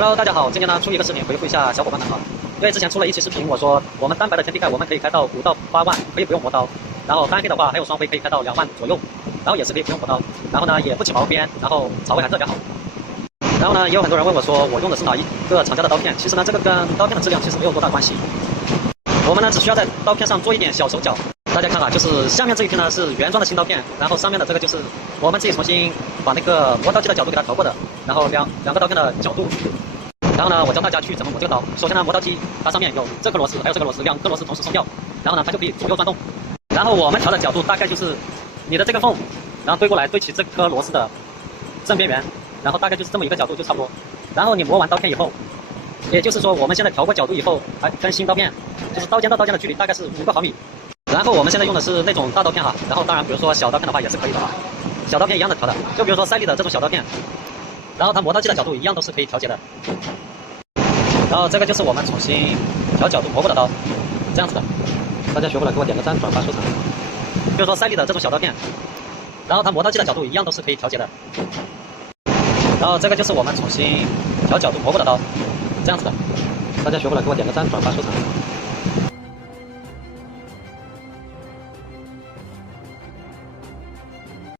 Hello，大家好，今天呢出一个视频回复一下小伙伴们啊，因为之前出了一期视频，我说我们单白的天地盖我们可以开到5到8万，可以不用磨刀，然后单黑的话还有双飞可以开到2万左右，然后也是可以不用磨刀，然后呢也不起毛边，然后草味还特别好。然后呢也有很多人问我说我用的是哪一个厂家的刀片，其实呢这个跟刀片的质量其实没有多大关系，我们呢只需要在刀片上做一点小手脚。大家看啊，就是下面这一片呢是原装的新刀片，然后上面的这个就是我们自己重新把那个磨刀机的角度给它调过的，然后两个刀片的角度。然后呢，我教大家去怎么磨这个刀。首先呢，磨刀机它上面有这颗螺丝，还有这个螺丝，2颗螺丝同时松掉，然后呢，它就可以左右转动。然后我们调的角度大概就是你的这个缝，然后对过来对齐这颗螺丝的正边缘，然后大概就是这么一个角度就差不多。然后你磨完刀片以后，也就是说我们现在调过角度以后，跟新刀片就是刀尖到刀尖的距离大概是5个毫米。然后我们现在用的是那种大刀片哈，然后当然比如说小刀片的话也是可以的啊，小刀片一样的调的，就比如说赛利的这种小刀片，然后它磨刀机的角度一样都是可以调节的。然后这个就是我们重新调角度磨过的刀，这样子的。大家学会了给我点个赞、转发、收藏。比如说赛利的这种小刀片，然后它磨刀机的角度一样都是可以调节的。然后这个就是我们重新调角度磨过的刀，这样子的。大家学会了给我点个赞、转发、收藏。